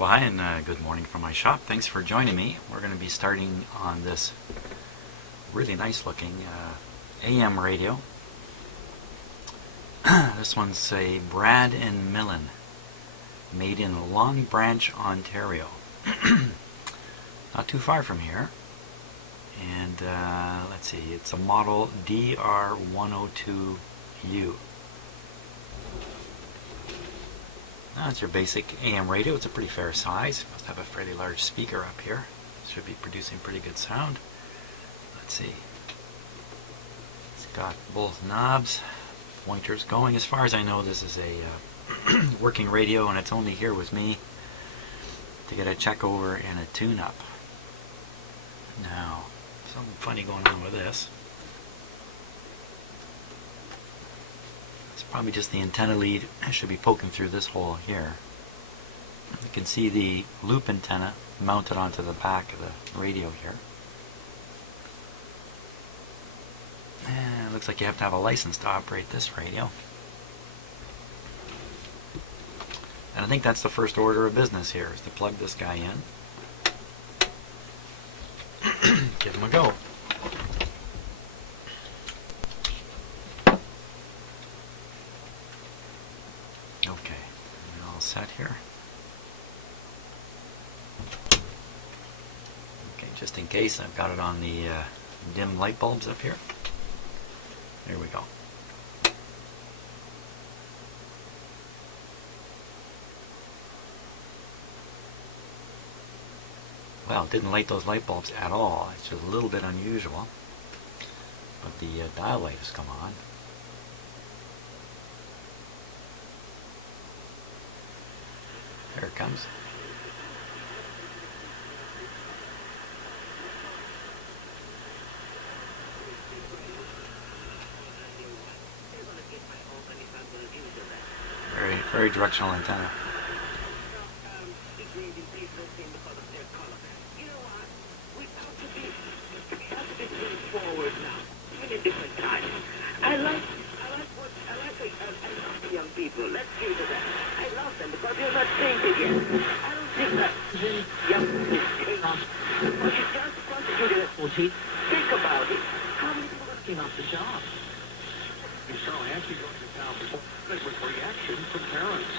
Well, hi, and good morning from my shop. Thanks for joining me. We're going to be starting on this really nice looking AM radio. This one's a Brand and Millen, made in Long Branch, Ontario. Not too far from here. And let's see, it's a model DR-102U. That's your basic AM radio. It's a pretty fair size. Must have a fairly large speaker up here. Should be producing pretty good sound. Let's see. It's got both knobs, pointers going. As far as I know, this is a working radio, and it's only here with me to get a check over and a tune-up. Now, something funny going on with this. Probably just the antenna lead. I should be poking through this hole here. You can see the loop antenna mounted onto the back of the radio here. And it looks like you have to have a license to operate this radio. And I think that's the first order of business here, is to plug this guy in. Give him a go. Okay, we're all set here. Okay, just in case, I've got it on the dim light bulbs up here. There we go. Well, it didn't light those light bulbs at all. It's just a little bit unusual. But the dial light has come on. There it comes. Very directional antenna. I like the young people. Let's give it to them. I love them because they're not changing yet. I don't think that young people change. But you just constituted at 14. Think about it. How many people came off the job? You saw Nancy going to town before with reaction from parents.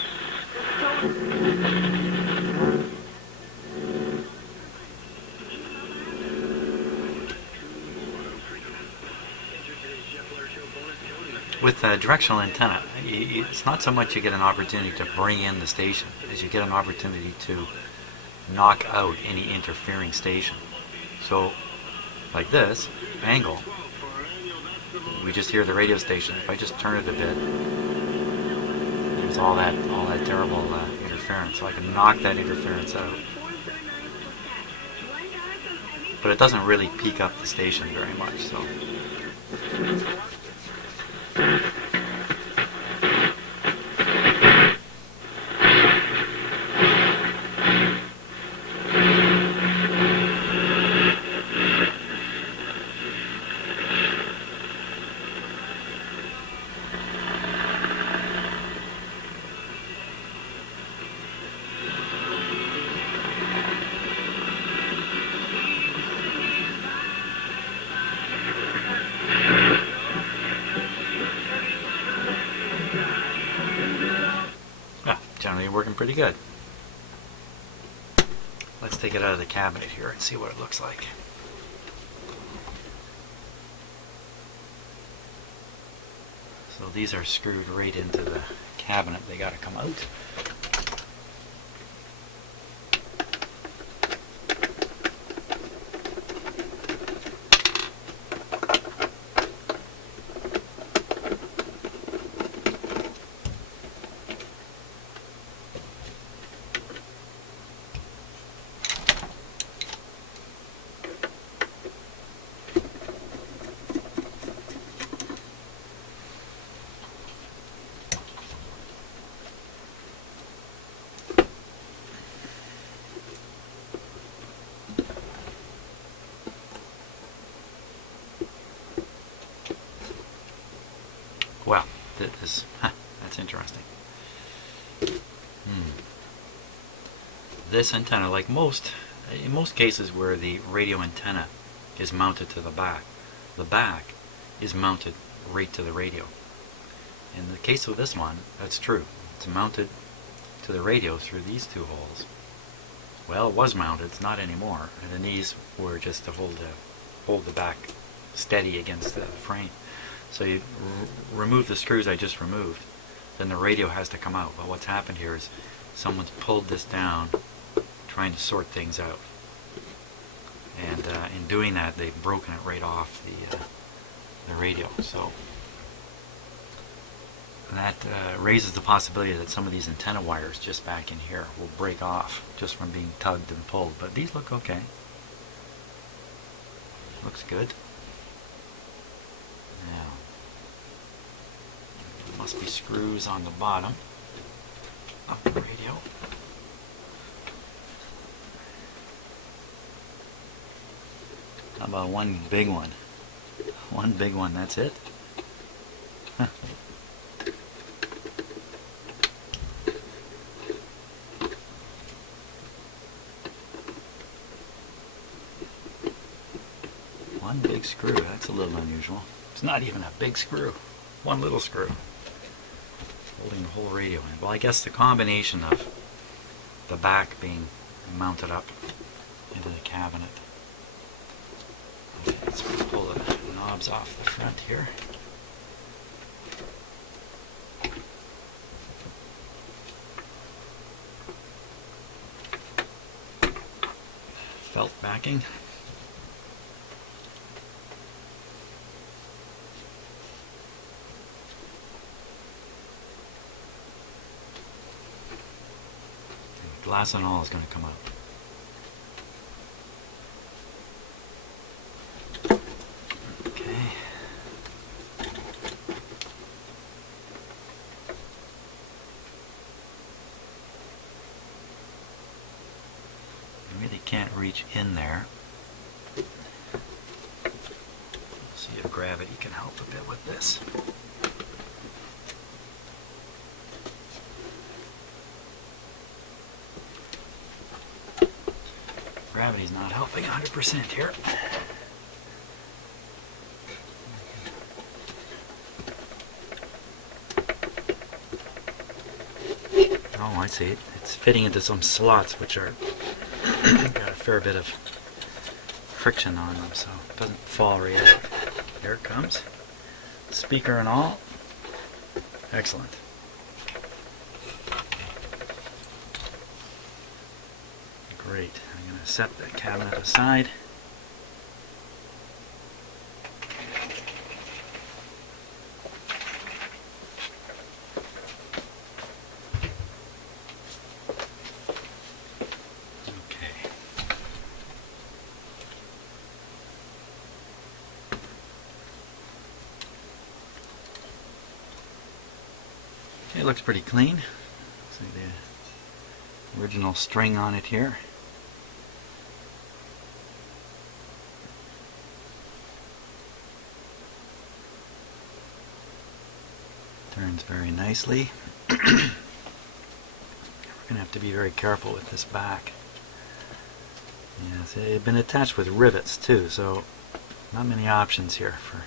With a directional antenna, it's not so much you get an opportunity to bring in the station as you get an opportunity to knock out any interfering station. So, like this angle, we just hear the radio station. If I just turn it a bit, there's all that terrible interference. So I can knock that interference out. But it doesn't really peak up the station very much. So. Generally working pretty good. Let's take it out of the cabinet here and see what it looks like. So these are screwed right into the cabinet. They got to come out. this antenna, like in most cases where the radio antenna is mounted to the back is mounted right to the radio. In the case of this one, that's true. It's mounted to the radio through these two holes. Well, it was mounted, it's not anymore. And these were just to hold the back steady against the frame. So you remove the screws I just removed, then the radio has to come out. But what's happened here is someone's pulled this down, trying to sort things out. And in doing that, they've broken it right off the radio. So that raises the possibility that some of these antenna wires just back in here will break off just from being tugged and pulled. But these look okay. Looks good. Now, there must be screws on the bottom of the radio. How about one big one? One big one, that's it? Huh. One big screw, that's a little unusual. It's not even a big screw. One little screw. Holding the whole radio in. Well, I guess the combination of the back being mounted up into the cabinet. Okay, let's pull the knobs off the front here. Felt backing. Glass and all is going to come out. Okay. I really can't reach in there. See if gravity can help a bit with this. Gravity's not helping 100% here. Oh, I see. It's fitting into some slots which are got a fair bit of friction on them, so it doesn't fall right out. Here it comes. Speaker and all. Excellent. Great. I'm going to set the cabinet aside. Okay. It looks pretty clean. See the original string on it here. Turns very nicely. We're going to have to be very careful with this back. Yes, they've been attached with rivets too, so not many options here for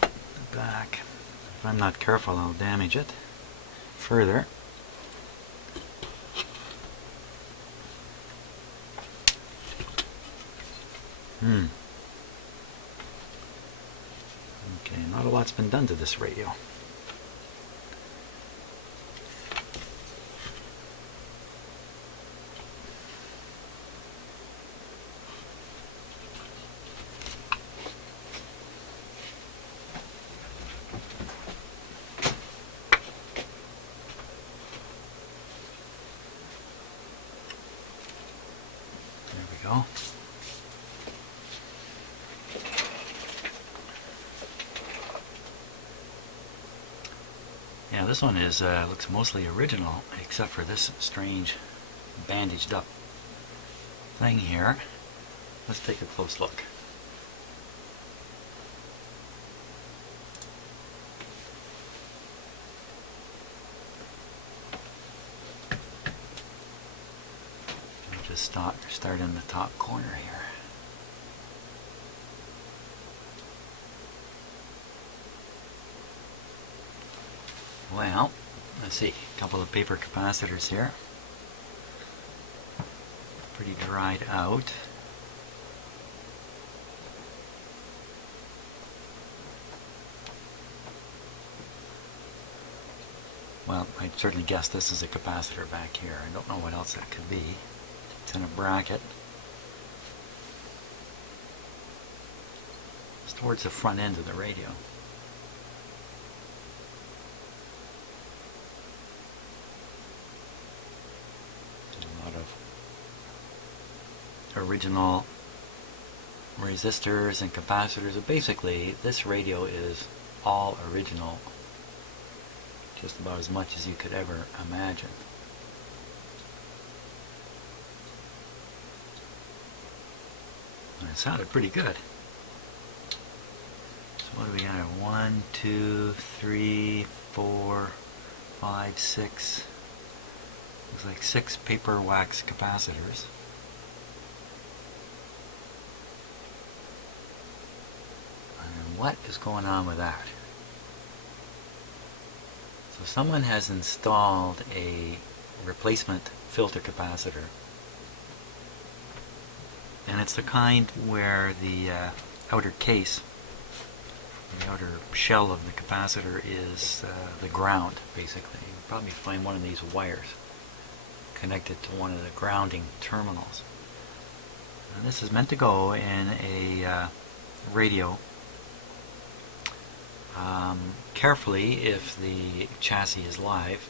the back. If I'm not careful, I'll damage it further. Okay, not a lot's been done to this radio. There we go. Yeah, this one is looks mostly original, except for this strange bandaged up thing here. Let's take a close look. just start in the top corner here. Well, let's see, a couple of paper capacitors here. Pretty dried out. Well, I'd certainly guess this is a capacitor back here. I don't know what else that could be. It's in a bracket. It's towards the front end of the radio. A lot of original resistors and capacitors. Basically, this radio is all original. Just about as much as you could ever imagine. And it sounded pretty good. So what do we got? 1, 2, 3, 4, 5, 6. Looks like 6 paper wax capacitors. And what is going on with that? So someone has installed a replacement filter capacitor, and it's the kind where the outer case, the outer shell of the capacitor is the ground, basically. You'll probably find one of these wires connected to one of the grounding terminals. And this is meant to go in a radio. Carefully if the chassis is live,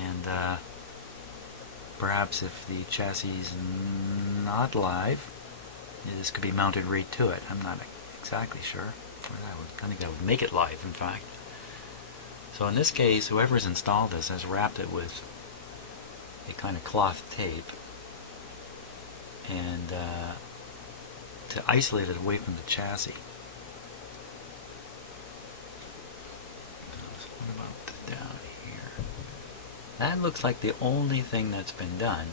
and perhaps if the chassis is not live, this could be mounted right to it. I'm not exactly sure. I think that would make it live, in fact. So in this case, whoever's installed this has wrapped it with a kind of cloth tape, and to isolate it away from the chassis. What about down here? That looks like the only thing that's been done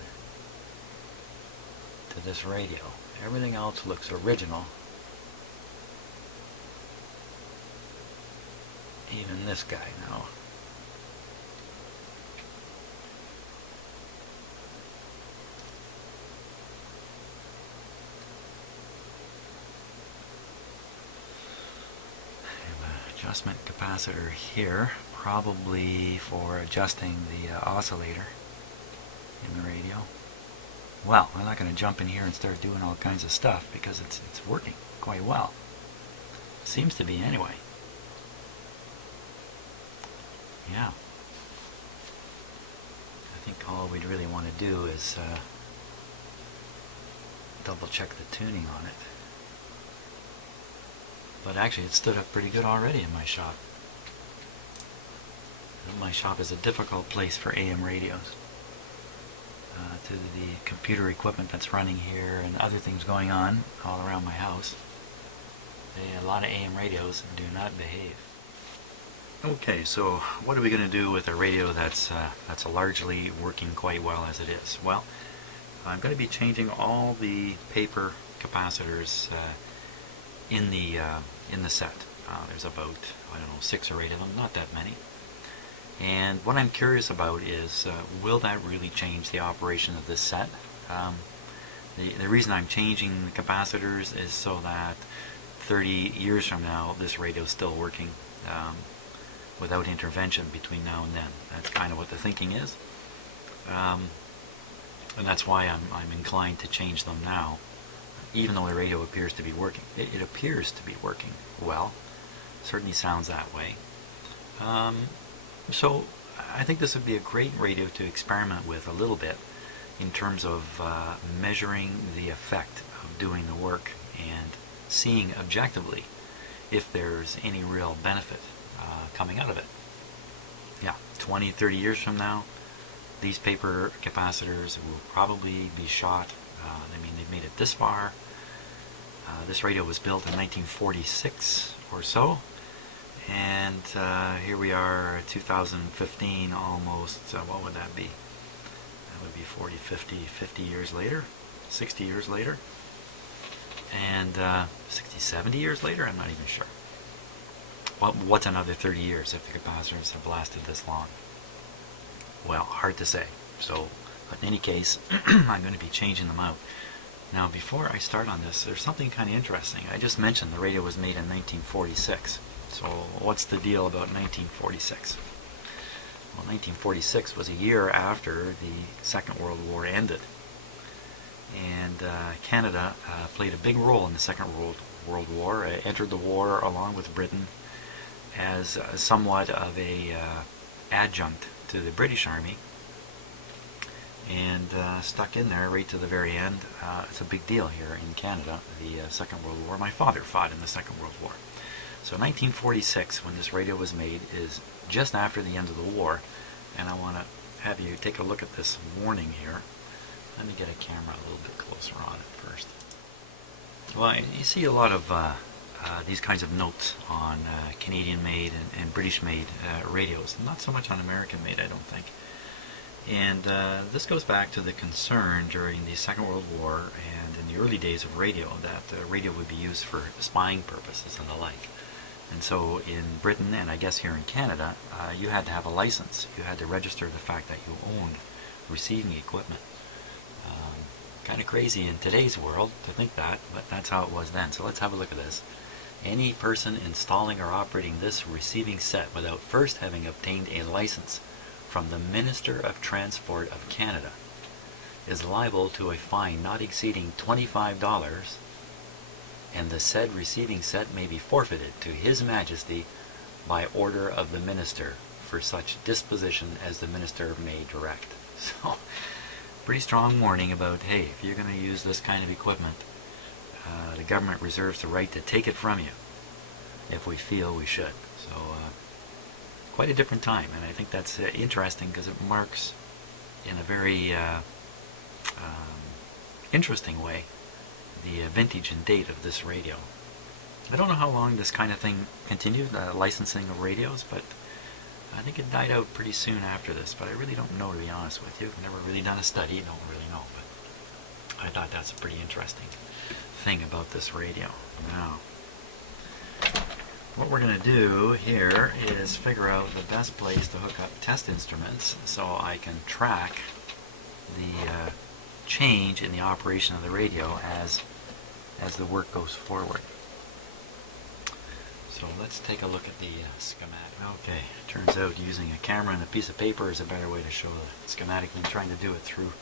to this radio. Everything else looks original. Even this guy now. Adjustment capacitor here, probably for adjusting the oscillator in the radio. Well, I'm not going to jump in here and start doing all kinds of stuff because it's working quite well. Seems to be anyway. Yeah. I think all we'd really want to do is double check the tuning on it. But actually, it stood up pretty good already in my shop. My shop is a difficult place for AM radios. To the computer equipment that's running here and other things going on all around my house, a lot of AM radios do not behave. Okay, so what are we going to do with a radio that's largely working quite well as it is? Well, I'm going to be changing all the paper capacitors in the set. There's about, I don't know, 6 or 8 of them, not that many. And what I'm curious about is, will that really change the operation of this set? The reason I'm changing the capacitors is so that 30 years from now, this radio is still working without intervention between now and then. That's kind of what the thinking is. And that's why I'm inclined to change them now, even though the radio appears to be working. It appears to be working well. Certainly sounds that way. So I think this would be a great radio to experiment with a little bit in terms of measuring the effect of doing the work and seeing objectively if there's any real benefit coming out of it. Yeah, 20, 30 years from now, these paper capacitors will probably be shot. I mean, they've made it this far. This radio was built in 1946 or so, and here we are, 2015 almost. What would that be? would be 40, 50 years later, 60 years later, and 60, 70 years later, I'm not even sure. Well, what's another 30 years if the capacitors have lasted this long? Well, hard to say. So, but in any case, I'm going to be changing them out. Now, before I start on this, there's something kind of interesting. I just mentioned the radio was made in 1946. So, what's the deal about 1946? Well, 1946 was a year after the Second World War ended. And Canada played a big role in the Second World War. It entered the war along with Britain as somewhat of a adjunct to the British Army, and stuck in there right to the very end. It's a big deal here in Canada, the Second World War. My father fought in the Second World War. So 1946, when this radio was made, is just after the end of the war, and I want to have you take a look at this warning here. Let me get a camera a little bit closer on it first. Well, you see a lot of these kinds of notes on Canadian-made and British-made radios. Not so much on American-made, I don't think. And this goes back to the concern during the Second World War and in the early days of radio that radio would be used for spying purposes and the like. And so in Britain, and I guess here in Canada, you had to have a license. You had to register the fact that you owned receiving equipment. Kind of crazy in today's world to think that, but that's how it was then. So let's have a look at this. Any person installing or operating this receiving set without first having obtained a license from the Minister of Transport of Canada is liable to a fine not exceeding $25, and the said receiving set may be forfeited to His Majesty by order of the Minister for such disposition as the Minister may direct. So, pretty strong warning about, hey, if you're going to use this kind of equipment, the government reserves the right to take it from you if we feel we should. So, quite a different time, and I think that's interesting because it marks, in a very interesting way, the vintage and date of this radio. I don't know how long this kind of thing continued, licensing of radios, but I think it died out pretty soon after this, but I really don't know, to be honest with you. I've never really done a study, don't really know, but I thought that's a pretty interesting thing about this radio. Now, what we're going to do here is figure out the best place to hook up test instruments so I can track the change in the operation of the radio as the work goes forward. So let's take a look at the schematic. Okay, turns out using a camera and a piece of paper is a better way to show the schematic than trying to do it through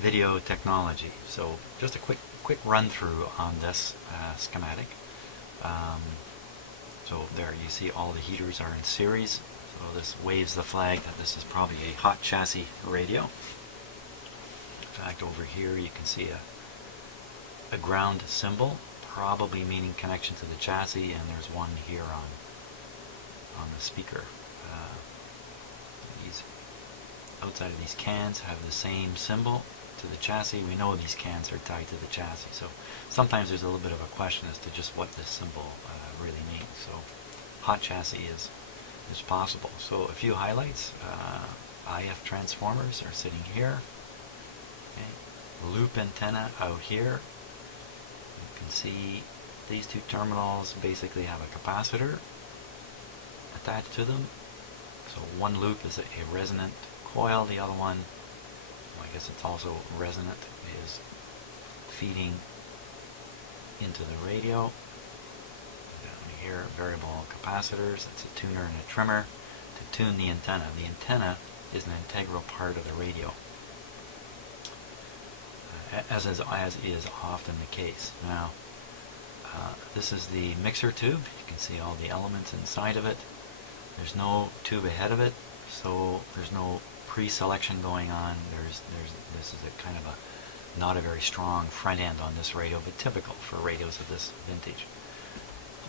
video technology. So just a quick run through on this schematic. So there you see all the heaters are in series. So this waves the flag that this is probably a hot chassis radio. In fact, over here you can see a ground symbol, probably meaning connection to the chassis, and there's one here on the speaker. These outside of these cans have the same symbol to the chassis. We know these cans are tied to the chassis, so sometimes there's a little bit of a question as to just what this symbol really means. So hot chassis is possible. So a few highlights. IF transformers are sitting here. Okay. Loop antenna out here. You can see these two terminals basically have a capacitor attached to them. So one loop is a resonant coil, the other one, well, I guess it's also resonant, is feeding into the radio. Down here, variable capacitors, that's a tuner and a trimmer to tune the antenna. The antenna is an integral part of the radio, as is often the case. Now, this is the mixer tube. You can see all the elements inside of it. There's no tube ahead of it, so there's no pre-selection going on. This is a kind of a not a very strong front end on this radio, but typical for radios of this vintage.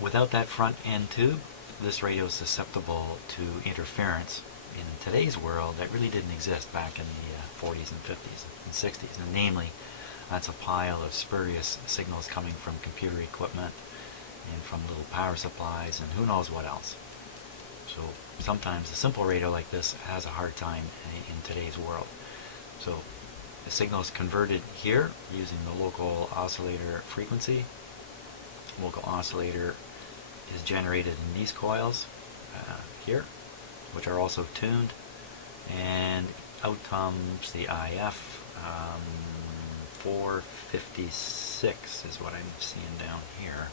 Without that front end tube, this radio is susceptible to interference in today's world that really didn't exist back in the 40s and 50s and 60s, and namely, that's a pile of spurious signals coming from computer equipment and from little power supplies and who knows what else. So sometimes a simple radio like this has a hard time in today's world. So the signal is converted here using the local oscillator frequency. Local oscillator is generated in these coils here, which are also tuned, and out comes the IF 456 is what I'm seeing down here.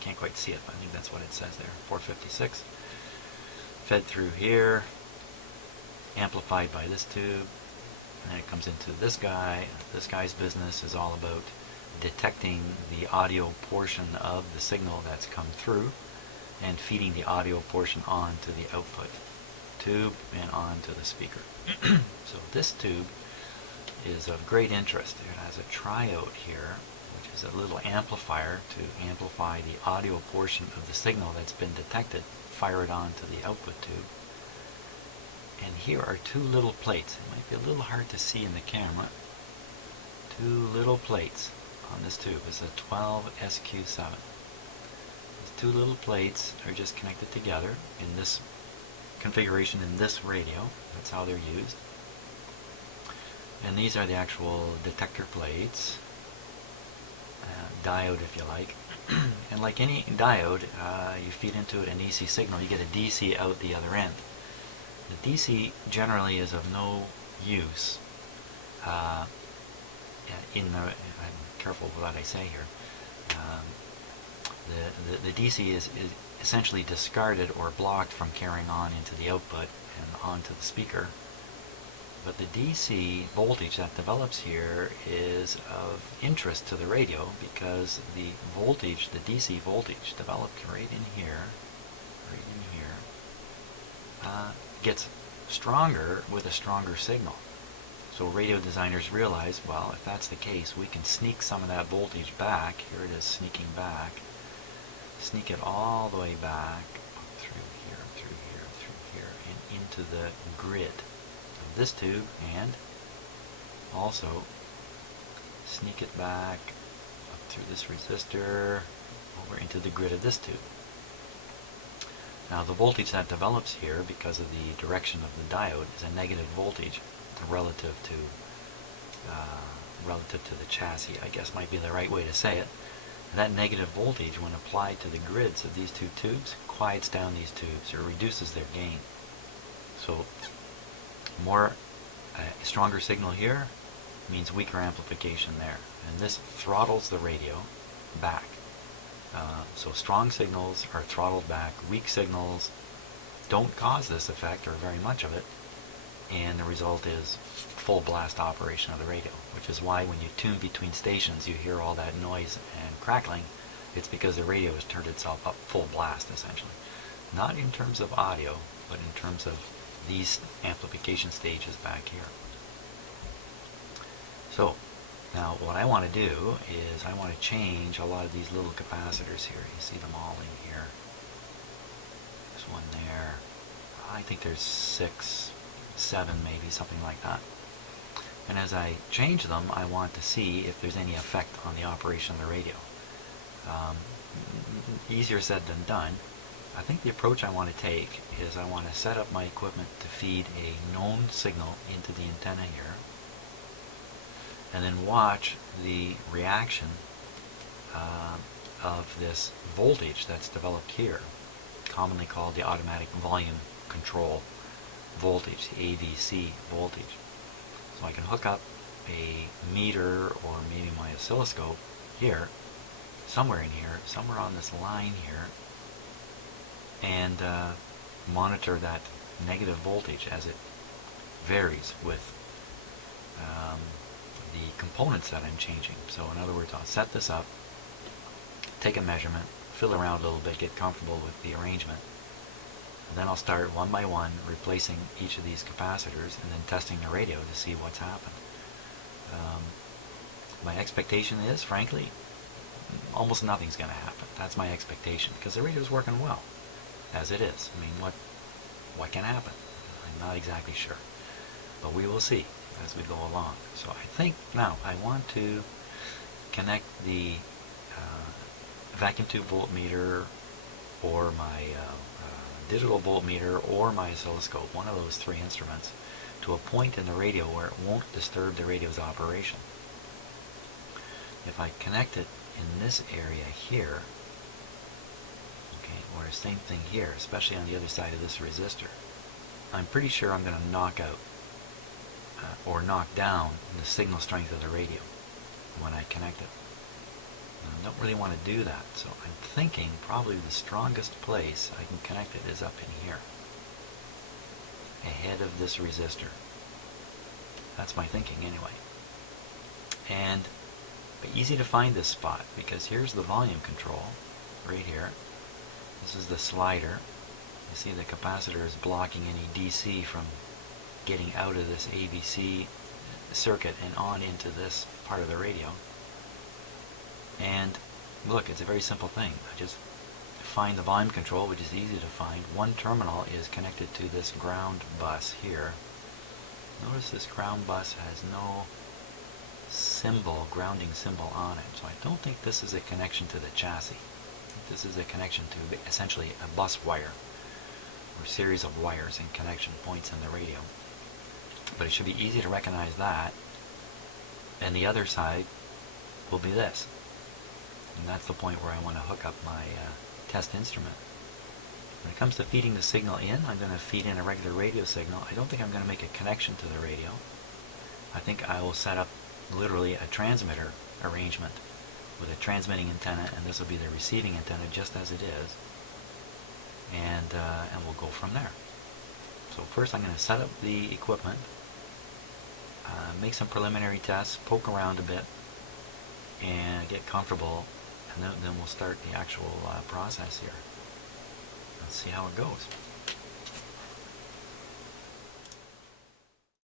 Can't quite see it, but I think that's what it says there, 456. Fed through here, amplified by this tube, and then it comes into this guy. This guy's business is all about detecting the audio portion of the signal that's come through and feeding the audio portion on to the output tube and on to the speaker. So this tube is of great interest. It has a triode here, which is a little amplifier to amplify the audio portion of the signal that's been detected, fire it on to the output tube. And here are two little plates. It might be a little hard to see in the camera. Two little plates on this tube. It's a 12 SQ7. These two little plates are just connected together in this configuration in this radio. That's how they're used. And these are the actual detector plates, diode if you like. And like any diode, you feed into it an AC signal, you get a DC out the other end. The DC generally is of no use I'm careful with what I say here. The DC is essentially discarded or blocked from carrying on into the output and onto the speaker. But the DC voltage that develops here is of interest to the radio because the voltage, the DC voltage developed right in here, gets stronger with a stronger signal. So radio designers realize, well, if that's the case, we can sneak some of that voltage back. Here it is sneaking back. Sneak it all the way back through here, and into the grid of this tube, and also sneak it back up through this resistor over into the grid of this tube. Now the voltage that develops here, because of the direction of the diode, is a negative voltage relative to the chassis, I guess might be the right way to say it. That negative voltage, when applied to the grids of these two tubes, quiets down these tubes or reduces their gain. So stronger signal here means weaker amplification there, and this throttles the radio back. So strong signals are throttled back, weak signals don't cause this effect or very much of it, and the result is full blast operation of the radio, which is why when you tune between stations you hear all that noise and crackling. It's because the radio has turned itself up full blast, essentially. Not in terms of audio, but in terms of these amplification stages back here. So now what I want to do is I want to change a lot of these little capacitors here. You see them all in here. There's one there. I think there's 6, 7 maybe, something like that. And as I change them, I want to see if there's any effect on the operation of the radio. Easier said than done. I think the approach I want to take is I want to set up my equipment to feed a known signal into the antenna here, and then watch the reaction of this voltage that's developed here, commonly called the automatic volume control voltage, the AVC voltage. So I can hook up a meter or maybe my oscilloscope here, somewhere in here, somewhere on this line here, and monitor that negative voltage as it varies with the components that I'm changing. So in other words, I'll set this up, take a measurement, fiddle around a little bit, get comfortable with the arrangement, and then I'll start one by one replacing each of these capacitors and then testing the radio to see what's happened. My expectation is, frankly, almost nothing's going to happen. That's my expectation, because the radio's working well as it is. I mean, what can happen? I'm not exactly sure, but we will see as we go along. So I think now I want to connect the vacuum tube voltmeter or my digital voltmeter or my oscilloscope, one of those three instruments, to a point in the radio where it won't disturb the radio's operation. If I connect it in this area here, okay, or the same thing here, especially on the other side of this resistor, I'm pretty sure I'm going to knock out or knock down the signal strength of the radio when I connect it. And I don't really want to do that, so I'm thinking probably the strongest place I can connect it is up in here, ahead of this resistor. That's my thinking anyway. And but easy to find this spot because here's the volume control right here. This is the slider. You see the capacitor is blocking any DC from getting out of this ABC circuit and on into this part of the radio. And look, it's a very simple thing. I just find the volume control, which is easy to find. One terminal is connected to this ground bus here. Notice this ground bus has no symbol, grounding symbol on it. So I don't think this is a connection to the chassis. I think this is a connection to essentially a bus wire or series of wires and connection points in the radio. But it should be easy to recognize that. And the other side will be this. And that's the point where I want to hook up my test instrument. When it comes to feeding the signal in, I'm going to feed in a regular radio signal. I don't think I'm going to make a connection to the radio. I think I will set up literally a transmitter arrangement with a transmitting antenna, and this will be the receiving antenna just as it is. And we'll go from there. So first I'm going to set up the equipment, make some preliminary tests, poke around a bit, and get comfortable, and then we'll start the actual process here. Let's see how it goes.